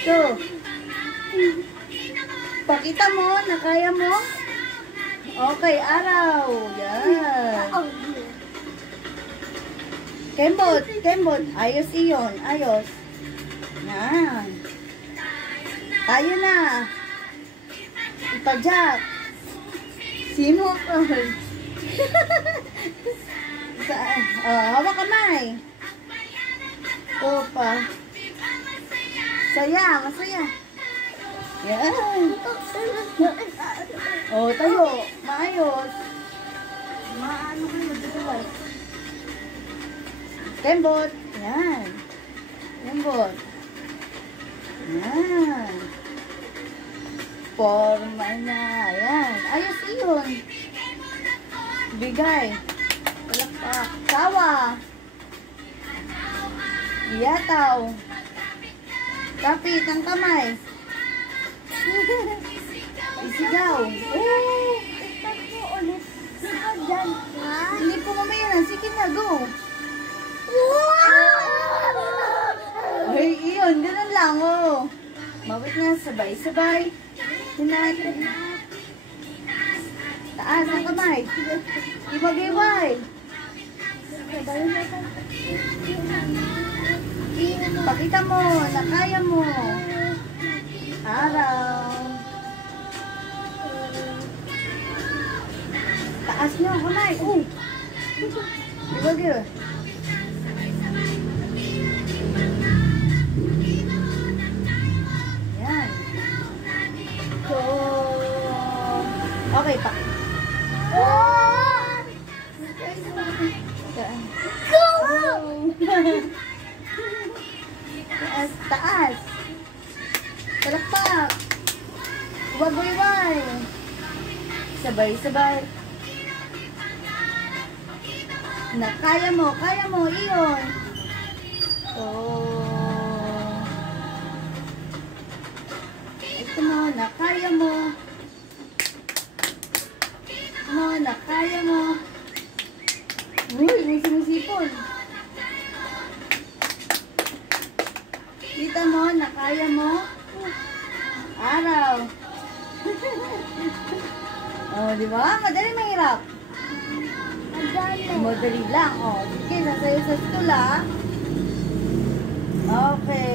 So, pakita mo na kaya mo. Okay, araw. Yan. Kembot, kembot. Ayos iyon, ayos. Yan. Tayo na. Ipadyak. Sino ka? Hawak kamay. Opa. Saya, masaya. Yan. Tayo. Maayos. Maano kayo dito ba? Kembot. Yan. Kembot. Yan. Forma na. Yan. Ayos iyon. Bigay. Palakpak. Sawa. Iyataw. Kapit ang kamay. Isigaw. Oh! Start mo ulit. Ikaw dyan, ha? Hindi po mamaya na. Sige na, go. Wow! Ay, iyon. Ganun lang, oh. Mawit na. Sabay-sabay. Hinatid. Taas ang kamay. Ibag-ibay. Pakita mo na kaya mo. Araw. Taas nyo ang kamay. Ibag-ibay. Yan. So, okay pa. Taas, taas. Talakpak. Wag-way-way. Sabay-sabay. Na kaya mo, iyon. Ito mo, na kaya mo. Na kaya mo. Uy, may sumisipon. Kita mo, na kaya mo. Araw. Di ba? Madali mahirap. Madali lang. Sige, nasayo sa stool, ha? Okay.